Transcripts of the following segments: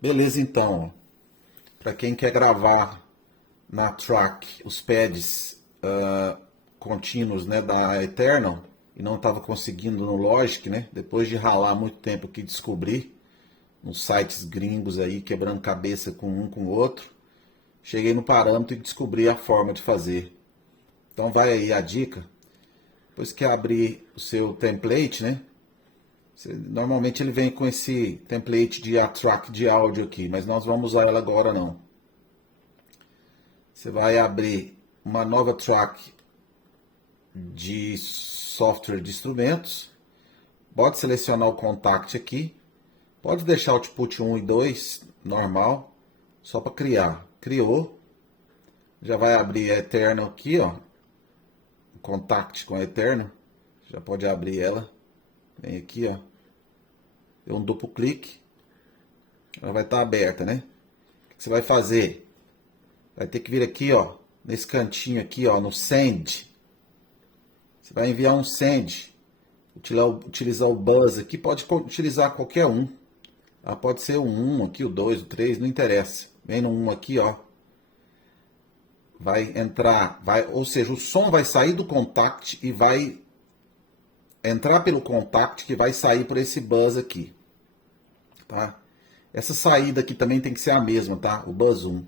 Beleza, então. Para quem quer gravar na track os pads contínuos, né, da Eternal e não estava conseguindo no Logic, né? Depois de ralar muito tempo aqui, descobri nos sites gringos aí, quebrando cabeça com um com o outro, cheguei no parâmetro e descobri a forma de fazer. Então vai aí a dica. Depois que abrir o seu template, né? Normalmente ele vem com esse template de track de áudio aqui, mas nós vamos usar ela agora não. Você vai abrir uma nova track de software de instrumentos. Pode selecionar o contact aqui. Pode deixar o output 1 e 2 normal, só para criar. Criou. Já vai abrir a Eternal aqui, ó. O contact com a Eternal. Já pode abrir ela. Vem aqui, ó. Deu um duplo clique. Ela vai estar aberta, né? O que você vai fazer? Vai ter que vir aqui, ó. Nesse cantinho aqui, ó. No Send. Você vai enviar um Send. Utilizar o Buzz aqui. Pode utilizar qualquer um. Pode ser o 1 aqui, o 2, o 3. Não interessa. Vem no 1 aqui, ó. Vai entrar. Ou seja, o som vai sair do contact e vai entrar pelo contact que vai sair por esse buzz aqui, tá? Essa saída aqui também tem que ser a mesma, tá? O buzz 1.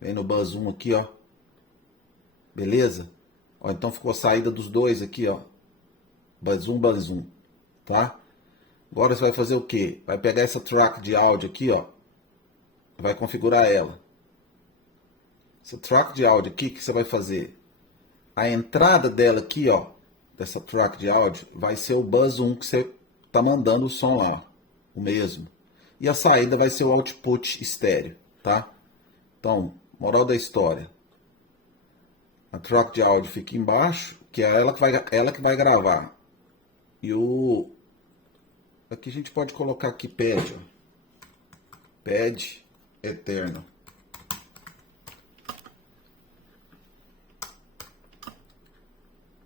Vem no buzz 1 aqui, ó. Beleza? Ó, então ficou a saída dos dois aqui, ó. Buzz 1, tá? Agora você vai fazer o quê? Vai pegar essa track de áudio aqui, ó. Vai configurar ela. Essa track de áudio aqui, o que você vai fazer? A entrada dela aqui, ó, dessa track de áudio, vai ser o Buzz 1 que você está mandando o som lá, o mesmo. E a saída vai ser o output estéreo, tá? Então, moral da história. A track de áudio fica embaixo, que é ela que vai gravar. E o... Aqui a gente pode colocar aqui pad, ó. Pad Eternal.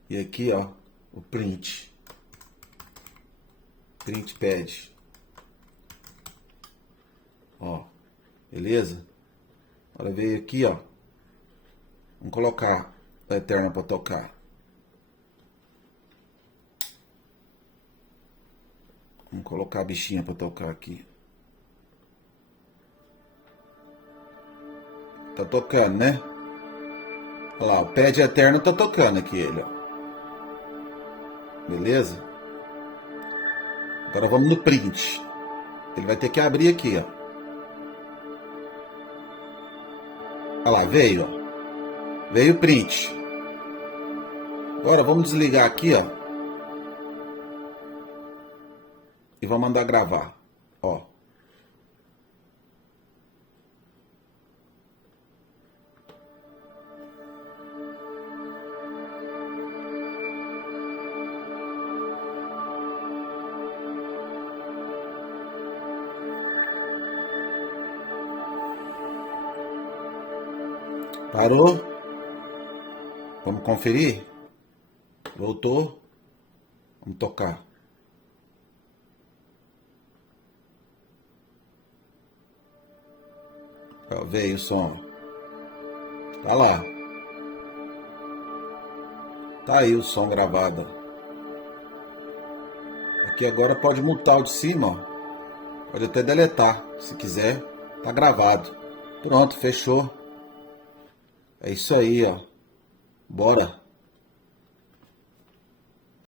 E aqui, ó, o print pad, ó, beleza? Agora veio aqui, ó, vamos colocar a Eternal para tocar. Vamos colocar a bichinha para tocar aqui. Tá tocando, né? Olha lá, o pad Eternal tá tocando aqui, ele, ó. Beleza? Agora vamos no print. Ele vai ter que abrir aqui, ó. Olha lá, veio, ó. Veio o print. Agora vamos desligar aqui, ó. E vamos mandar gravar, ó. Parou? Vamos conferir? Voltou? Vamos tocar. Ó, veio o som. Tá lá. Tá aí o som gravado. Aqui agora pode mutar o de cima, ó. Pode até deletar, se quiser. Tá gravado. Pronto, fechou. É isso aí, ó. Bora.